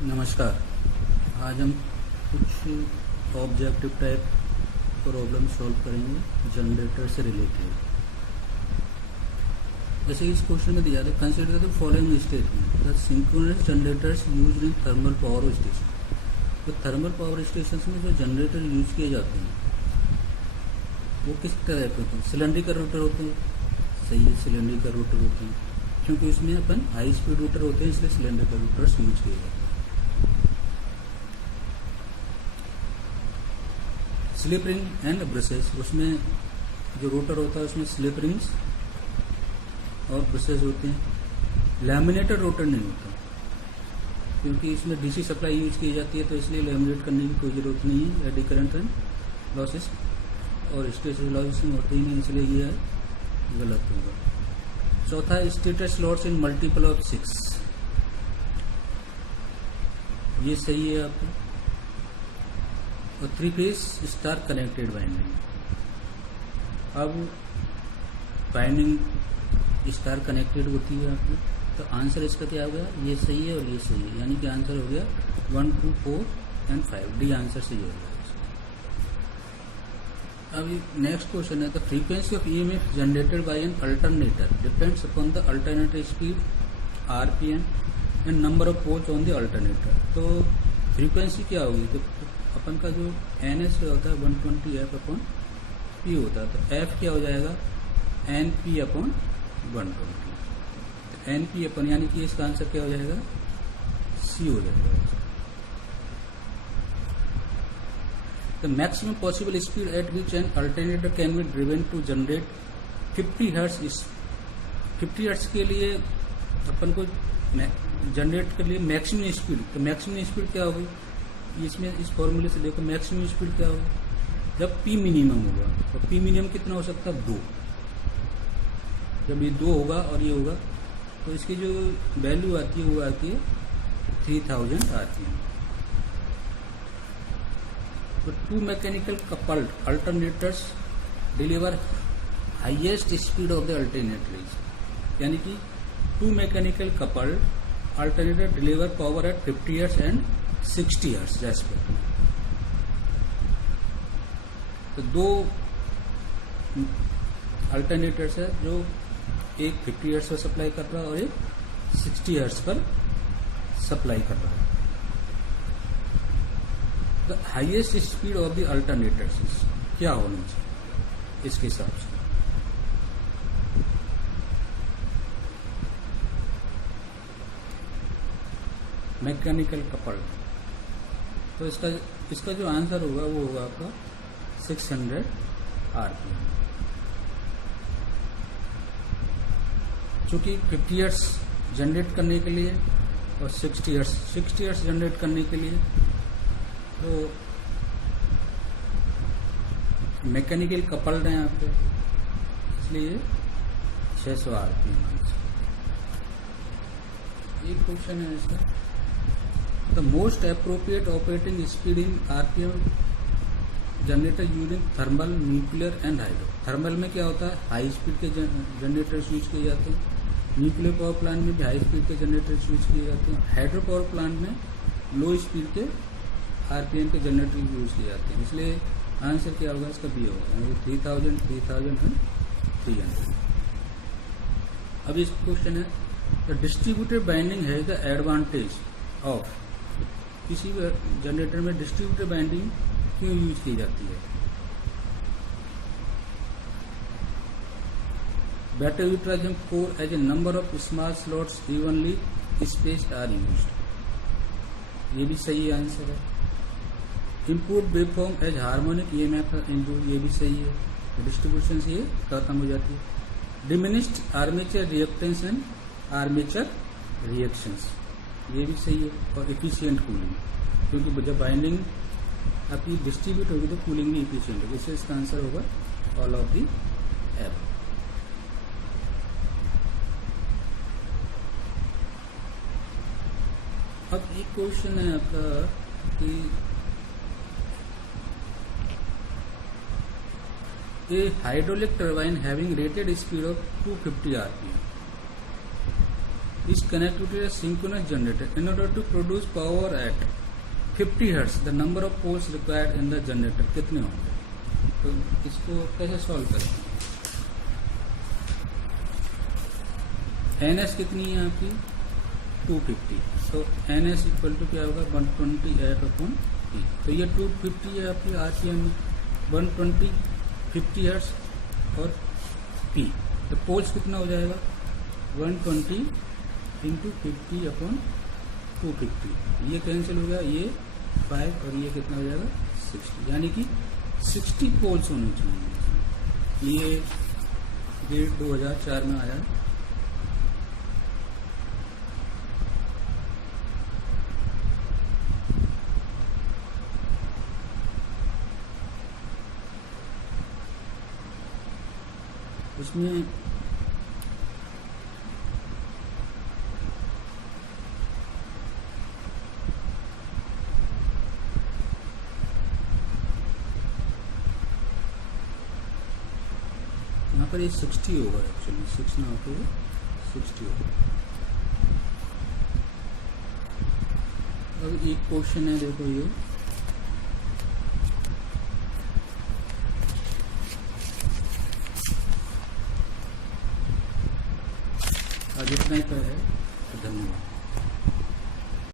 नमस्कार। आज हम कुछ ऑब्जेक्टिव टाइप प्रॉब्लम सॉल्व करेंगे जनरेटर से रिलेटेड। जैसे इस क्वेश्चन में दिया था, consider the following statement, the synchronous generators used in thermal power station. तो थर्मल पावर स्टेशन में जो जनरेटर यूज किए जाते हैं वो किस तरह के होते हैं? सिलेंड्रिकल रोटर होते हैं। सही है, सिलेंड्रिकल रोटर होते हैं, क्योंकि उसमें अपन हाई स्पीड रोटर होते हैं, इसलिए सिलेंड्रिकल रोटर्स यूज किए जाते हैं। स्लिप रिंग एंड ब्रशेस, उसमें जो रोटर होता है उसमें स्लिप रिंग्स और ब्रशेस होते हैं। लैमिनेटेड रोटर नहीं होता, क्योंकि इसमें डीसी सप्लाई यूज की जाती है, तो इसलिए लैमिनेट करने की कोई ज़रूरत नहीं है। एडी करंट एंड लॉसेस और हिस्टैरिसीस लॉसेस होते ही नहीं, इसलिए ये गलत होगा। चौथा, stator slots in multiple of 6, ये सही है आपका। और 3 फेज स्टार कनेक्टेड वाइंडिंग, अब वाइंडिंग स्टार कनेक्टेड होती है आपकी, तो आंसर इसका क्या हो गया? ये सही है और ये सही है, यानी कि आंसर हो गया 1, 2, 4 एंड 5, डी आंसर सही हो गया। अब नेक्स्ट क्वेश्चन है, the frequency of EMF generated by an alternator depends upon the alternator speed, RPM and number of poles on the alternator. तो फ्रीक्वेंसी क्या होगी? तो अपन का जो एन एस होता है 120 एफ अपॉन पी होता है, तो एफ क्या हो जाएगा? N P upon 120, N P upon, यानी कि इसका आंसर क्या हो जाएगा? सी हो जाएगा। The maximum possible speed at which an alternator can be driven to generate 50 hertz. 50 hertz के लिए अपन को जनरेट के लिए मैक्सिमम स्पीड, तो मैक्सिमम स्पीड क्या होगी? इसमें इस फॉर्मूले से देखो, मैक्सिमम स्पीड क्या होगा? जब पी मिनिमम होगा, तो पी मिनिमम कितना हो सकता है? 2। जब ये 2 होगा और ये होगा, तो इसकी जो वैल्यू आती है वो आती है 3000 आरपीएम। तो 2 mechanical coupled alternators deliver highest speed of the alternators, यानी कि 2 mechanical coupled alternator deliver power at 50 hertz and 60 hertz respectively. तो 2 अल्टरनेटर्स है, जो एक 50 हर्ट्ज पर सप्लाई कर रहा है और एक 60 हर्ट्ज पर सप्लाई कर रहा है। The highest speed of the alternators क्या होना चाहिए इसके हिसाब से? मैकेनिकल कपल्ड, तो इसका जो आंसर होगा वो होगा आपका 600 आरपीएम। चूंकि 50 हर्ट्ज जनरेट करने के लिए और 60 हर्ट्ज जनरेट करने के लिए, तो मैकेनिकल कपल्ड है यहाँ पे, इसलिए 600 आरपीएम। एक क्वेश्चन है इसका, the most appropriate operating speed in RPM generator using thermal, nuclear and hydro. Thermal में क्या होता है? हाई स्पीड के जनरेटर्स यूज किए जाते हैं। न्यूक्लियर पावर प्लांट में भी हाई स्पीड के जनरेटर्स यूज किए जाते हैं। हाइड्रो पावर प्लांट में लो स्पीड के आरपीएम के जनरेटर यूज किए जाते हैं, इसलिए आंसर क्या होगा? इसका बी होगा, 3000, 3000 एंड 300। अब इस क्वेश्चन है, द डिस्ट्रीब्यूटेड बाइंडिंग है द एडवांटेज ऑफ। किसी भी जनरेटर में डिस्ट्रीब्यूटेड बाइंडिंग क्यों यूज की जाती है? Better utilizing core as a number of small slots evenly spaced are used, ये भी सही आंसर है। Improve waveform as harmonic EMF improve, ये भी सही है। डिस्ट्रीब्यूशन से ये खत्म हो जाती है। Diminished armature reactance and armature reactions, ये भी सही है। और एफिशिएंट कूलिंग, क्योंकि जब बाइंडिंग आपकी डिस्ट्रीब्यूट होगी तो कूलिंग भी एफिशिएंट होगी, इससे इसका आंसर होगा ऑल ऑफ दी एबव। अब एक क्वेश्चन है आपका कि a hydraulic turbine having rated speed of 250 RPM, is connected to a synchronous generator. In order to produce power at 50 Hz, the number of poles required in the generator कितने होंगे? तो इसको कैसे सॉल्व करें? NS कितनी है आपकी? 250. तो NS इक्वल टू क्या होगा? 128/P. तो ये 250 है आपकी RPM, 120 50 Hz और P. तो पोल्स कितना हो जाएगा? 120 इंटू 50/250. ये कैंसिल हो गया, ये 5 और ये कितना हो जाएगा? 60. यानी कि 60 पोल्स होने चाहिए. ये डेट 2004 में आया. उसमें यहाँ पर ये 60 होगा. एक्चुअली 6 ना होते हुए 60 होगा. अब एक क्वेश्चन है, देखो ये आज इतना ही पर है. धन्यवाद.